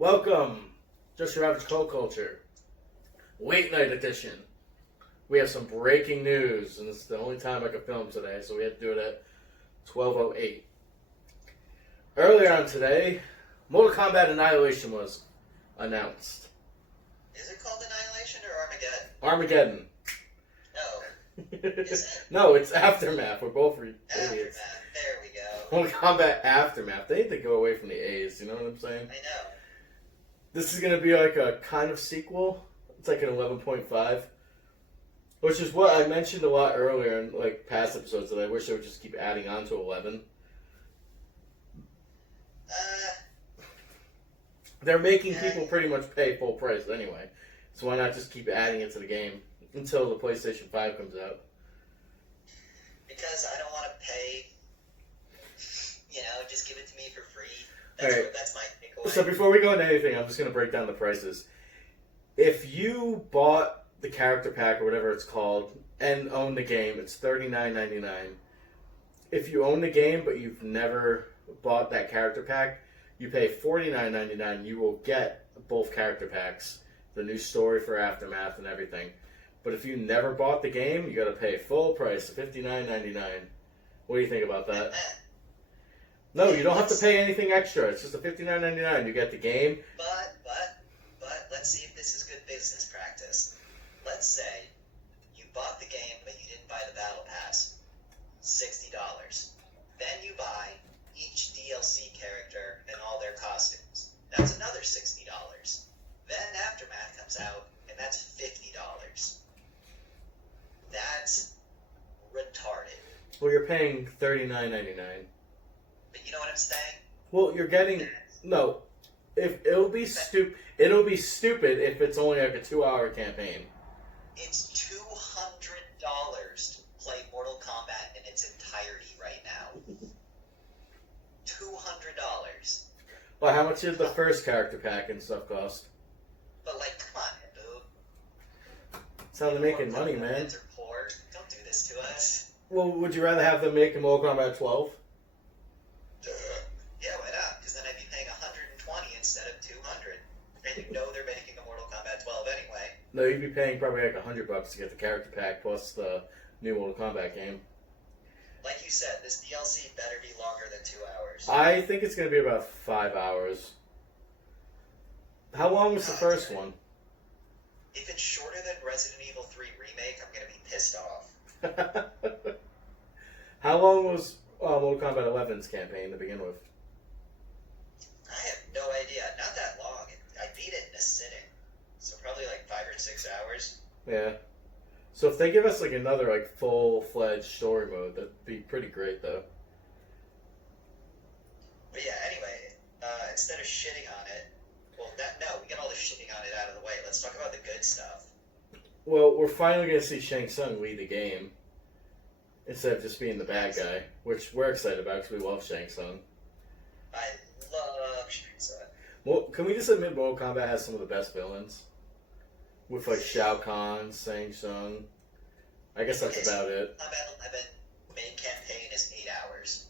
Welcome, Just Your Average Cult Culture, Late Night Edition. We have some breaking news, and it's the only time I could film today, so we had to do it at 12:08. Earlier on today, Mortal Kombat Annihilation was announced. Is it called Annihilation or Armageddon? Armageddon. No. Is it? No, it's Aftermath. We're both idiots. Aftermath. There we go. Mortal Kombat Aftermath. They need to go away from the A's, you know what I'm saying? I know. This is going to be like a kind of sequel. It's like an 11.5. Which is what I mentioned a lot earlier in like past episodes that I wish they would just keep adding on to 11. They're making people pretty much pay full price anyway. So why not just keep adding it to the game until the PlayStation 5 comes out? Because I don't want to pay, just give it to me for free. That's my takeaway. So before we go into anything, I'm just going to break down the prices. If you bought the character pack or whatever it's called and own the game, it's $39.99. If you own the game but you've never bought that character pack, you pay $49.99. You will get both character packs, the new story for Aftermath and everything. But if you never bought the game, you got to pay full price, $59.99. What do you think about that? No, you don't have to pay anything extra. It's just a $59.99. You get the game. But let's see if this is good business practice. Let's say you bought the game, but you didn't buy the battle pass. $60. Then you buy each DLC character and all their costumes. That's another $60. Then Aftermath comes out, and that's $50. That's retarded. Well, you're paying $39.99. But you know what I'm saying? Well, you're getting no. If it'll be stupid if it's only like a 2-hour campaign. It's $200 to play Mortal Kombat in its entirety right now. $200. Well, how much did the first character pack and stuff cost? But come on, boo. That's how they're making money, man. Are poor. Don't do this to us. Well, would you rather have them make a Mortal Kombat 12? Yeah, why not? Because then I'd be paying $120 instead of $200, and you know they're making a Mortal Kombat 12 anyway. No, you'd be paying probably like $100 to get the character pack plus the new Mortal Kombat game. Like you said, this DLC better be longer than 2 hours. I think it's going to be about 5 hours. How long was the first one? If it's shorter than Resident Evil 3 Remake, I'm going to be pissed off. How long was Mortal Kombat 11's campaign to begin with? I have no idea. Not that long. I beat it in a sitting. So probably like 5 or 6 hours. Yeah. So if they give us like another like full-fledged story mode, that'd be pretty great though. But yeah, anyway, instead of shitting on it, we get all the shitting on it out of the way. Let's talk about the good stuff. Well, we're finally going to see Shang Tsung lead the game instead of just being the bad guy, which we're excited about because we love Shang Tsung. I love Shang Tsung. Well, can we just admit Mortal Kombat has some of the best villains? With like Shao Kahn, Shang Tsung. I guess that's about it. Kombat 11 main campaign is 8 hours.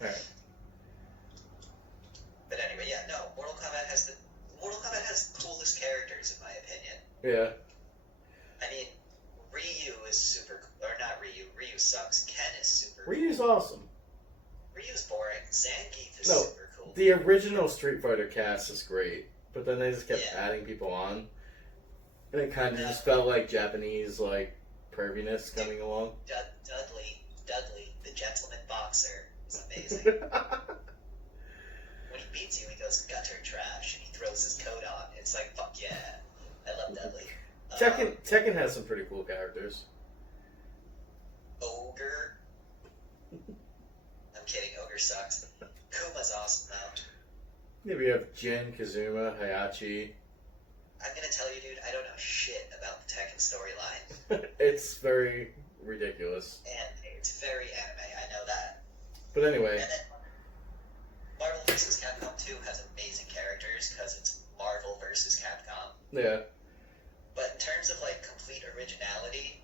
Alright. But anyway, yeah, no, Mortal Kombat has the coolest characters in my opinion. Yeah. I mean, Ryu is super, or not Ryu. Ryu sucks. Ken is super. Ryu's awesome. Ryu's boring. Zangief is No, super cool. the original Street Fighter cast is great, but then they just kept adding people on. And it kind of just felt like Japanese, like, perviness coming along. Dudley, the gentleman boxer, is amazing. When he beats you, he goes gutter trash, and he throws his coat on. It's like, fuck yeah. I love Dudley. Tekken has some pretty cool characters. Ogre. I'm kidding, Ogre sucks. Kuma's awesome, though. Yeah, we have Jin, Kazuma, Hayachi. I'm gonna tell you, dude, I don't know shit about the Tekken storyline. It's very ridiculous. And it's very anime, I know that. But anyway. And then Marvel vs. Capcom 2 has amazing characters because it's Marvel vs. Capcom. Yeah. But in terms of, like, complete originality,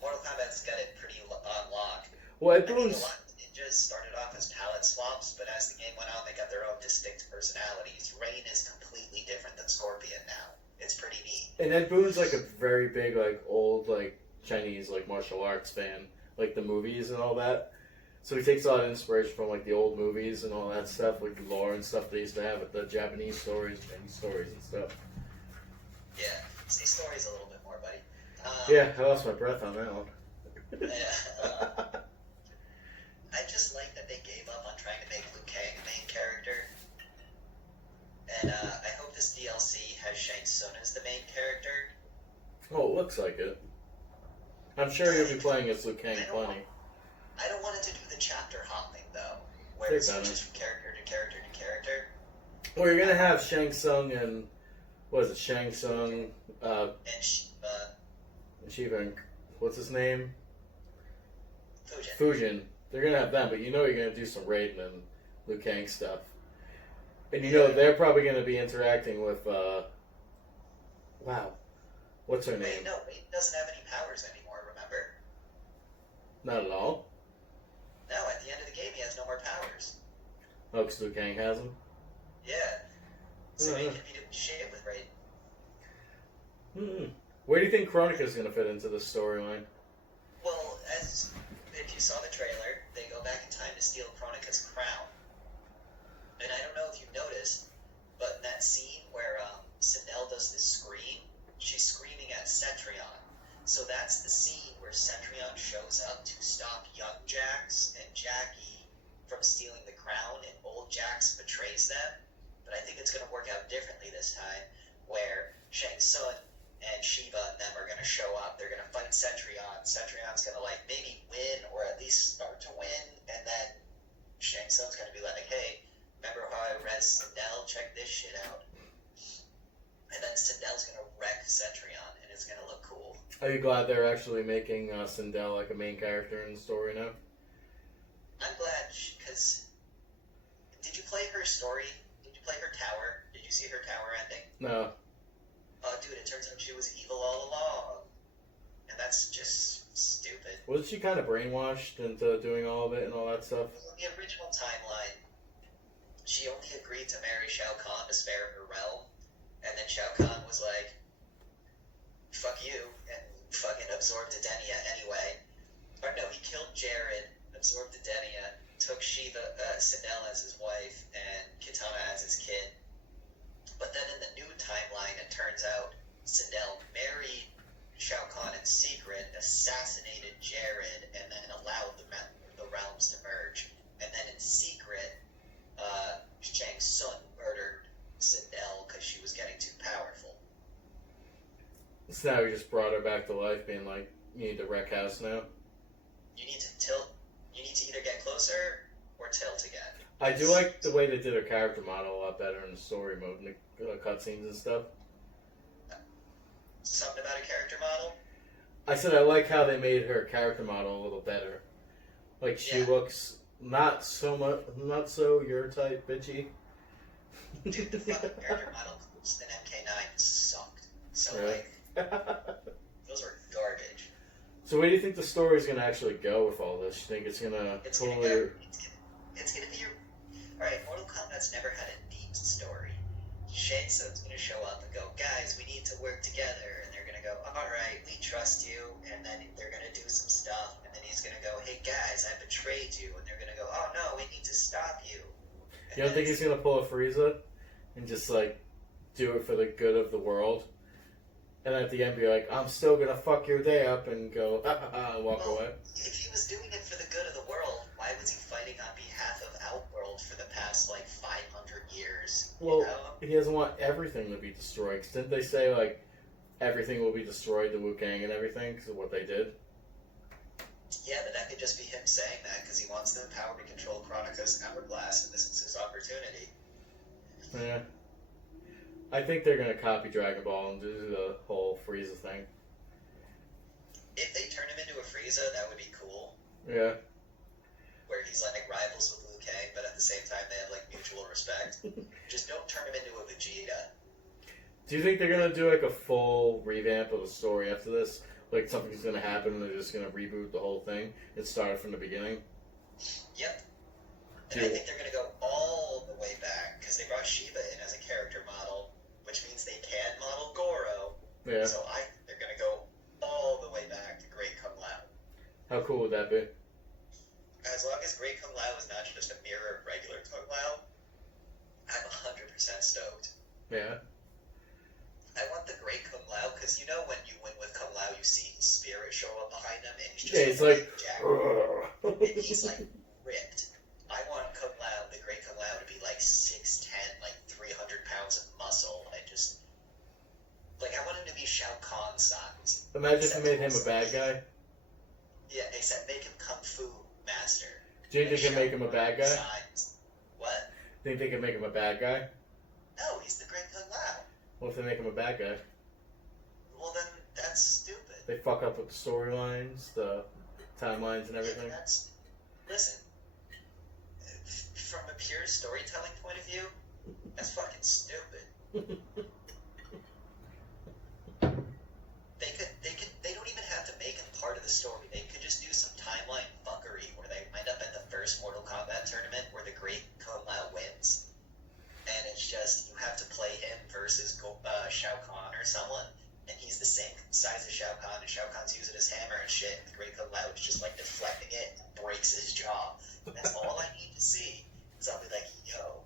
Mortal Kombat's got it pretty on lock. Well, I mean, a lot of ninjas started off as talent swaps, but as the game went on, they got their own distinct personalities. Rain is completely different than Scorpion now. It's pretty neat. And Ed Boon's like a very big, like, old, like, Chinese, like, martial arts fan, like the movies and all that. So he takes a lot of inspiration from, like, the old movies and all that stuff, like the lore and stuff they used to have with the Japanese stories, Chinese stories and stuff. Yeah, say stories a little bit more, buddy. Yeah, I lost my breath on that one. Yeah, I just like that they gave up on trying to make Liu Kang a main character. And I hope this DLC has Shang Tsung as the main character. Oh, it looks like it. I'm sure you'll be playing as Liu Kang plenty. I don't want it to do the chapter hopping, though, where They've it done switches from character to character to character. Well, you're gonna have Shang Tsung and what is it? Shang Tsung, And Shiva, and what's his name? Fujin. Fujin. They're gonna have them, but you know you're gonna do some Raiden and Liu Kang stuff, and you know they're probably gonna be interacting with. Wow, what's her name? Wait, no, Raiden doesn't have any powers anymore. Remember? Not at all. No, at the end of the game, he has no more powers. Oh, because Liu Kang has them. Yeah. So he can be doing shit with Raiden. Where do you think Kronika's gonna fit into this storyline? Well, as if you saw the trailer, they go back in time to steal Kronika's crown. And I don't know if you noticed, but in that scene where Sindel does this scream, she's screaming at Cetrion. So that's the scene where Cetrion shows up to stop young Jax and Jackie from stealing the crown, and old Jax betrays them. But I think it's going to work out differently this time, where Shang Tsung and Shiva and them are going to show up. They're going to fight Cetrion. Cetrion's going to, like, maybe win, or at least start to win, and then Shang Tsung's going to be like, hey, remember how I res Sindel? Check this shit out. And then Sindel's going to wreck Cetrion, and it's going to look cool. Are you glad they're actually making Sindel like a main character in the story now? I'm glad, because did you play her story? Did you play her tower? Did you see her tower ending? No. Oh, dude, it turns out she was evil all along. And that's just stupid. Wasn't she kind of brainwashed into doing all of it and all that stuff? In the original timeline, she only agreed to marry Shao Kahn to spare her realm. And then Shao Kahn was like, fuck you, and fucking absorbed Edenia anyway. Or no, he killed Jared, absorbed Edenia, took Sindel as his wife, and Kitana as his kid. But then in the new timeline, it turns out Sindel married Shao Kahn in secret, assassinated Jared, and then allowed the realms to merge. And then in secret, Shang Tsung murdered Sindel because she was getting too powerful. So now he just brought her back to life, being like, you need to wreck house now? You need to tilt. You need to either get closer or tilt again. I do like the way they did her character model a lot better in the story mode, and the cutscenes and stuff. Something about a character model? I said I like how they made her character model a little better. Like, she looks not so your type bitchy. Dude, the fucking character model in MK9 sucked. So, Really? those were garbage. So where do you think the story's going to actually go with all this? You think it's going to It's totally... gonna be your... Alright, Mortal Kombat's never had a deep story. Shang Tsung's gonna show up and go, guys, we need to work together. And they're gonna go, alright, we trust you. And then they're gonna do some stuff. And then he's gonna go, hey guys, I betrayed you. And they're gonna go, oh no, we need to stop you. And You don't think he's going to pull a Frieza and just, like, do it for the good of the world? And at the end be like, I'm still going to fuck your day up and go, and walk away? If he was doing it for the good of the world, why was he fighting on behalf of Outworld for the past, 500 years? Well, you know? he doesn't want everything to be destroyed. 'Cause didn't they say, everything will be destroyed, the Wu Kang and everything, because of what they did? Yeah, but that could just be him saying that because he wants the power to control Kronika's hourglass, and this is his opportunity. Yeah. I think they're going to copy Dragon Ball and do the whole Frieza thing. If they turn him into a Frieza, that would be cool. Yeah. Where he's rivals with Liu Kang, but at the same time they have mutual respect. Just don't turn him into a Vegeta. Do you think they're going to do a full revamp of the story after this? Something's going to happen and they're just going to reboot the whole thing and start from the beginning? Yep. And I think they're going to go all the way back, because they brought Shiva in as a character model, which means they can model Goro. Yeah. So they're going to go all the way back to Great Kung Lao. How cool would that be? As long as Great Kung Lao is not just a mirror of regular Kung Lao, I'm 100% stoked. Yeah. I want the Great Kung Lao, because you know when you win with Kung Lao, you see his spirit show up behind him, and he's just he's like jacked. And he's like ripped. I want Kung Lao, the Great Kung Lao, to be like 6'10", like 300 pounds of muscle, and just like I want him to be Shao Kahn size. Imagine if you made him a bad guy. Yeah, except make him Kung Fu master. Do you think they can make him a bad guy? Size. What? Think they can make him a bad guy? No, he's the Great Kung Lao. What if they make him a bad guy? Well, then that's stupid. They fuck up with the storylines, the timelines, and everything. Yeah, listen. From a pure storytelling point of view, that's fucking stupid. They don't even have to make him part of the story. They could just do some timeline fuckery where they wind up at the first Mortal Kombat tournament where the Great Kung Lao wins, and it's just you have to play him versus Shao Kahn or someone, and he's the same size as Shao Kahn, and Shao Kahn's using his hammer and shit, and the Great Kung Lao is just like deflecting it and breaks his jaw. That's all I need to see. So I'll be like, yo,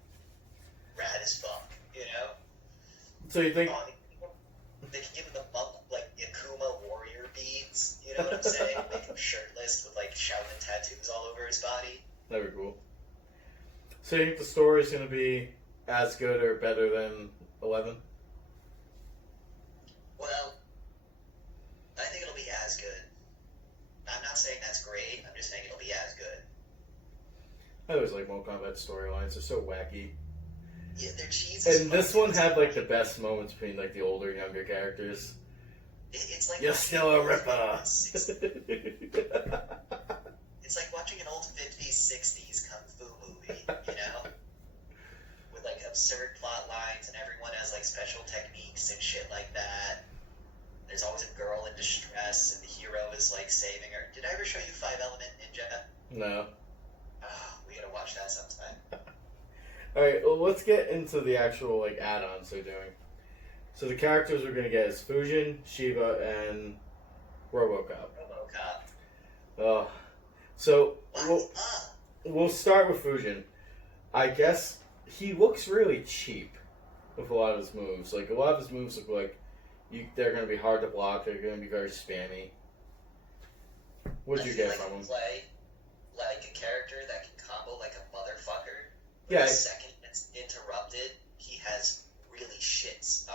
rad as fuck, you know? So you think... They can give him the monk, like, Yakuma warrior beads, you know what I'm saying? Make him shirtless with, like, Shaolin tattoos all over his body. That'd be cool. So you think the story is going to be as good or better than 11? Well, I think it'll be as good. I'm not saying that's great, I'm just saying it'll be as good. I always like Mortal Kombat storylines. They're so wacky. Yeah, they're cheesy. And this one had like the best moments between like the older and younger characters. It's like you're still a ripper. It's like watching an old 50s, 60s kung fu movie, you know? With like absurd plot lines and everyone has like special techniques and shit like that. There's always a girl in distress and the hero is like saving her. Did I ever show you 5 Element Ninja? No. Oh, we gotta watch that sometime. Alright, well, let's get into the actual like add-ons they're doing. So the characters we're gonna get is Fujin, Shiva, and RoboCop. So we'll start with Fujin. I guess he looks really cheap with a lot of his moves. Like a lot of his moves look like they're gonna be hard to block. They're gonna be very spammy. What'd you get from him? Play like a character that can combo like a motherfucker. Yeah. The second it's interrupted, he has really shits.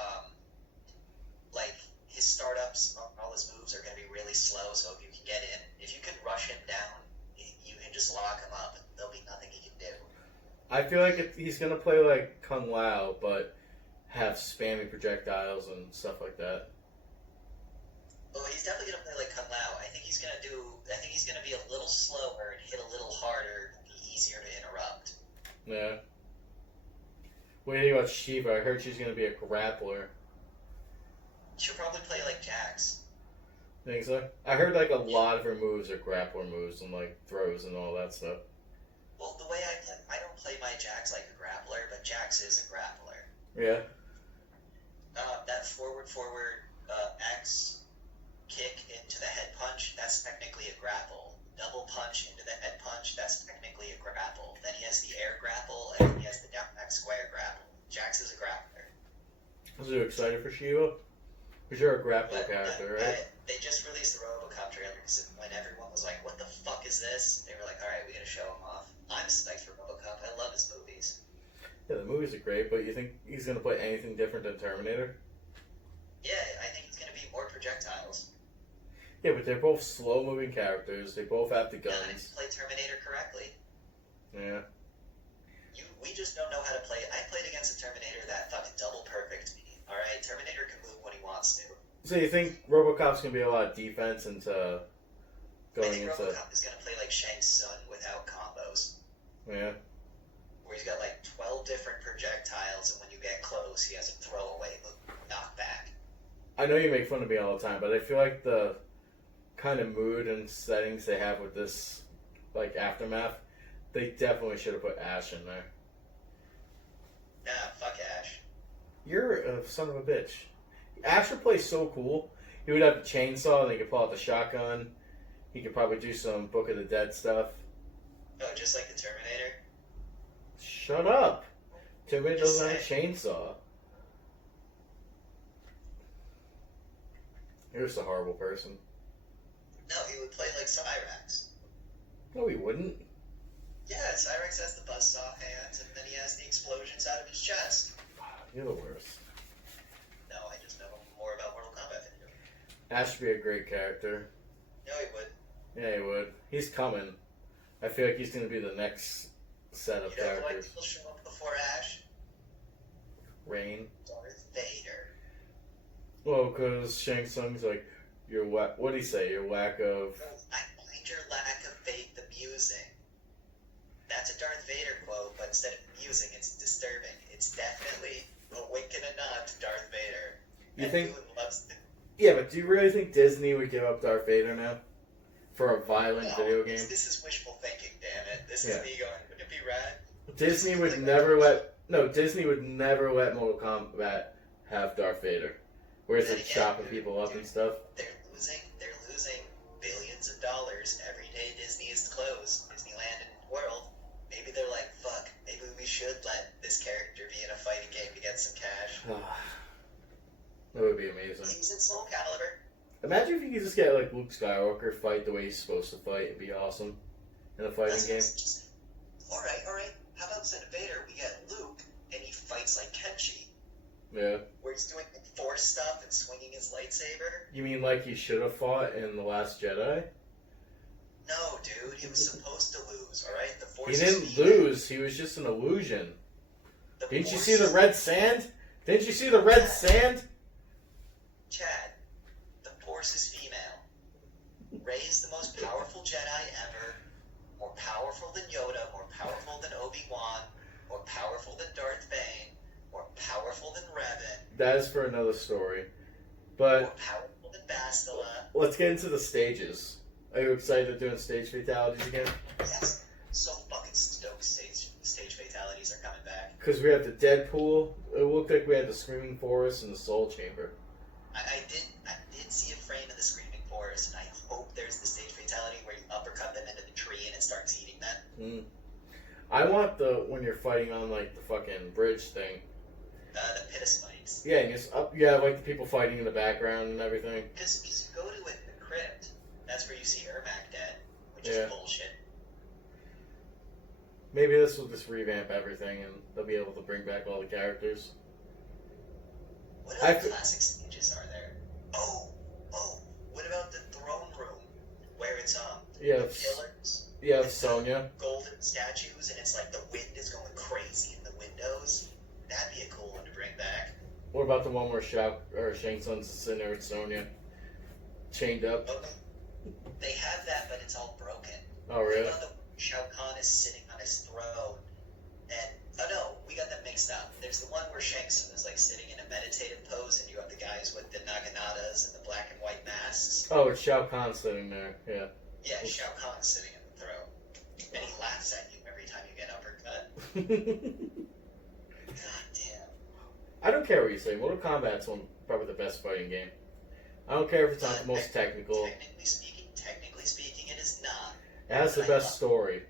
Like his startups, all his moves are going to be really slow. So if you can get in, if you can rush him down, you can just lock him up, and there'll be nothing he can do. I feel like he's going to play like Kung Lao, but have spammy projectiles and stuff like that. Well, he's definitely going to play like Kung Lao. I think he's going to be a little slower and hit a little harder, and be easier to interrupt. Yeah. What do you think about Shiva? I heard she's going to be a grappler. She'll probably play like Jax. Think so? I heard like a lot of her moves are grappler moves and like throws and all that stuff. Well, the way I don't play my Jax like a grappler, but Jax is a grappler. Yeah. That forward X kick into the head punch, that's technically a grapple. Double punch into the head punch, that's technically a grapple. Then he has the air grapple, and then he has the down back square grapple. Jax is a grappler. Was you excited for Shiva? Because you're a grappler character, right? They just released the RoboCop trailer because when everyone was like, what the fuck is this? They were like, alright, we gotta show him off. I'm psyched for RoboCop. I love his movies. Yeah, the movies are great, but you think he's going to play anything different than Terminator? Yeah, I think he's gonna be more projectiles. Yeah, but they're both slow-moving characters. They both have the guns. Not if you play Terminator correctly. Yeah. We just don't know how to play it. I played against a Terminator that fucking double perfect me. Alright, Terminator can move when he wants to. So you think RoboCop's going to be a lot of defense into going I think into... RoboCop is going to play like Shang Tsung without combos. Yeah. Where he's got like 12 different projectiles, and when you get close, he has a throwaway knockback. I know you make fun of me all the time, but I feel like the kind of mood and settings they have with this, like, Aftermath, They definitely should have put Ash in there. Nah, fuck Ash. You're a son of a bitch. Ash would play so cool. He would have the chainsaw, and he could pull out the shotgun. He could probably do some Book of the Dead stuff. Oh, just like the Terminator? Shut up. Terminator Just doesn't have a chainsaw. You're just a horrible person. No, he would play like Cyrax. No, he wouldn't. Yeah, Cyrax has the buzzsaw hands, and then he has the explosions out of his chest. You're the worst. No, I just know more about Mortal Kombat than you. Ash would be a great character. No, he would. Yeah, he would. He's coming. I feel like he's going to be the next set of You know what characters. will show up before Ash? Rain. Darth Vader. Well, because Shang Tsung's like, you're whack. What did he say? You're whack of. I find your lack of faith amusing. That's a Darth Vader quote, but instead of amusing, it's disturbing. It's definitely a wink and a nod to Darth Vader. You think? Everyone loves the... Yeah, but do you really think Disney would give up Darth Vader now for a violent video game? This is wishful thinking, damn it. This is me going, wouldn't it be rad? Disney would never let. No, Disney would never let Mortal Kombat have Darth Vader. Whereas it's chopping people up and stuff. They're losing billions of dollars every day Disney is closed. Disneyland and World. Maybe they're like, fuck, maybe we should let this character be in a fighting game to get some cash. That would be amazing. He's in Soul Calibur. Imagine if you could just get like Luke Skywalker fight the way he's supposed to fight. It'd be awesome in a fighting game. Alright. How about instead of Vader, we get Luke, and he fights like Kenshi. Yeah. Where he's doing Force stuff and swinging his lightsaber. You mean like he should have fought in The Last Jedi? No, dude, he was supposed to lose, alright? The Force He didn't lose. He was just an illusion. Didn't you see the red sand? Didn't you see the red sand? Chad, the Force is female. Rey is the most powerful Jedi ever. More powerful than Yoda, more powerful than Obi-Wan, more powerful than Darth Bane, more powerful than Revan. That is for another story. More But powerful than Bastila. let's get into the stages. Are you excited they're doing stage fatalities again? Yes. So fucking stoked stage fatalities are coming back. Because we have the Deadpool. It looked like we had the Screaming Forest and the Soul Chamber. I did see a frame of the Screaming Forest, and I hope there's the stage fatality where you uppercut them into the tree and it starts eating them. I want the when you're fighting on like the fucking bridge thing. The pit of spikes. Yeah, and it's up. You have like the people fighting in the background and everything. Because you go to it in the crypt, that's where you see Ermac dead, which Yeah. is bullshit. Maybe this will just revamp everything and they'll be able to bring back all the characters. What other classic stages are there? Oh, what about the throne room, where it's Yeah, the pillars? Yeah, and Sonya. Golden statues, and it's like the wind is going crazy in the windows. That'd be a cool one to bring back. What about the one where Shang Tsung's sitting there with Sonya, chained up? Okay. They have that, but it's all broken. Oh, really? What about the Shao Kahn is sitting on his throne, and we got that mixed up. There's the one where Shang Tsung is like sitting in a meditative pose, and you have the guys with the naganatas and the black and white masks. Oh, it's Shao Kahn sitting there. Yeah. Yeah, Shao Kahn is sitting in the throne, and he laughs at you every time you get uppercut. God damn. I don't care what you say. Mortal Kombat's probably the best fighting game. I don't care if it's not the most technical. Technically speaking, it is not. It has the best story.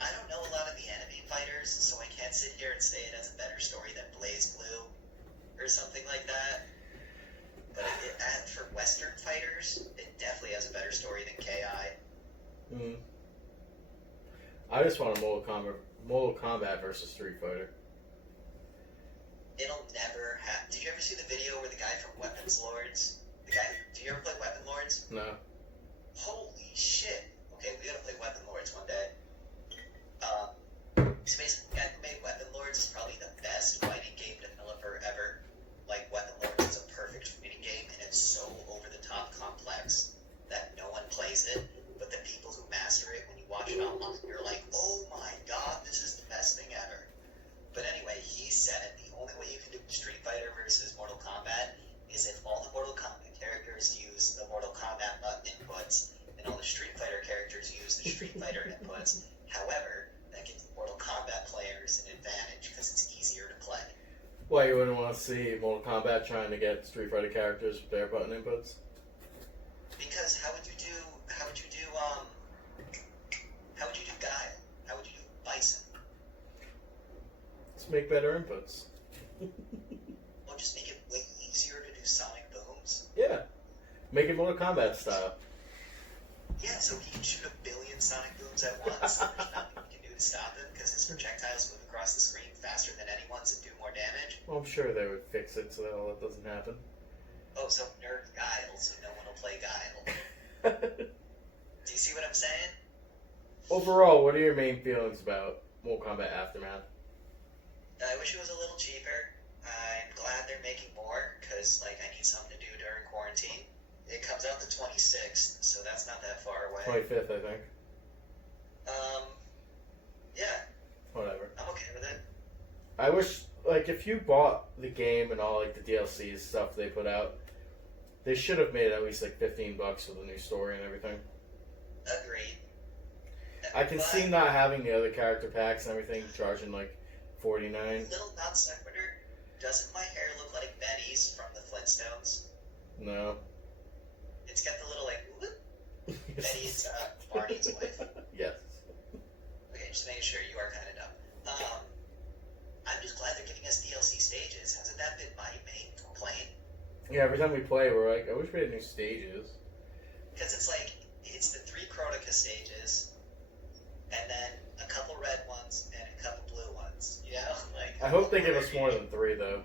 I don't know a lot of the enemy fighters, so I can't sit here and say it has a better story than Blaze Blue or something like that. But for Western fighters, it definitely has a better story than KI. I just want a Mortal Kombat versus Street Fighter. It'll never happen. Did you ever see the video where the guy from Weapons Lords? Did you ever play Weapon Lords? No. Holy shit. Okay, we gotta play Weapon Lords one day. So basically, the guy who made Weapon Lords is probably the best fighting game developer ever. Like, Weapon Lords is a perfect fighting game, and it's so over-the-top complex that no one plays it, but the people who master it, when you watch it online, you're like, oh my god, this is the best thing ever. But anyway, he said it, the only way you can do Street Fighter versus Mortal Kombat is if all the Mortal Kombat characters use the Mortal Kombat button inputs, and all the lighter inputs. However, that gives Mortal Kombat players an advantage because it's easier to play. Why you wouldn't want to see Mortal Kombat trying to get Street Fighter characters with their button inputs? Because how would you do Guile? How would you do Bison? Let's make better inputs. Well, just make it way easier to do Sonic Booms. Yeah. Make it Mortal Kombat style. Yeah, so he can shoot a billion Sonic Booms at once. And there's nothing you can do to stop him because his projectiles move across the screen faster than anyone's and do more damage. Well, I'm sure they would fix it so that all that doesn't happen. Oh, so nerf Guile, so no one will play Guile. Do you see what I'm saying? Overall, what are your main feelings about Mortal Kombat Aftermath? I wish it was a little cheaper. I'm glad they're making more because, like, I need something to do during quarantine. It comes out the 26th, so that's not that far away. 25th, I think. Yeah. Whatever. I'm okay with it. I wish, like, if you bought the game and all, like, the DLC stuff they put out, they should have made at least, like, $15 for the new story and everything. Agreed. I can see not having the other character packs and everything, charging, like, $49. Little non sequitur. Doesn't my hair look like Betty's from the Flintstones? No. It's got the little, like, whoop. Betty's Barney's wife. Yes. Okay, just making sure you are kind of dumb. I'm just glad they're giving us DLC stages. Hasn't that been my main complaint? Yeah, every time we play, we're like, I wish we had new stages. Because it's like, it's the 3 Chronica stages, and then a couple red ones, and a couple blue ones. You know? Like, I hope they give us more than 3, though.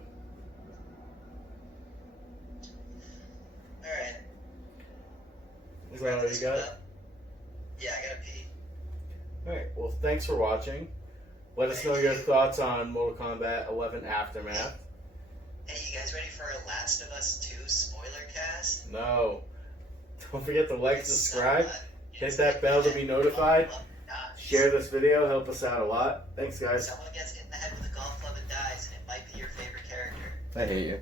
Alright. Is that all you got? Yeah, I gotta pee. Alright, well, thanks for watching. Let us know your thoughts on Mortal Kombat 11 Aftermath. Hey, you guys ready for a Last of Us 2 spoiler cast? No. Don't forget to like, subscribe, hit that bell to be notified, share this video, help us out a lot. Thanks, guys. Someone gets hit in the head with a golf club and dies, and it might be your favorite character. I hate you.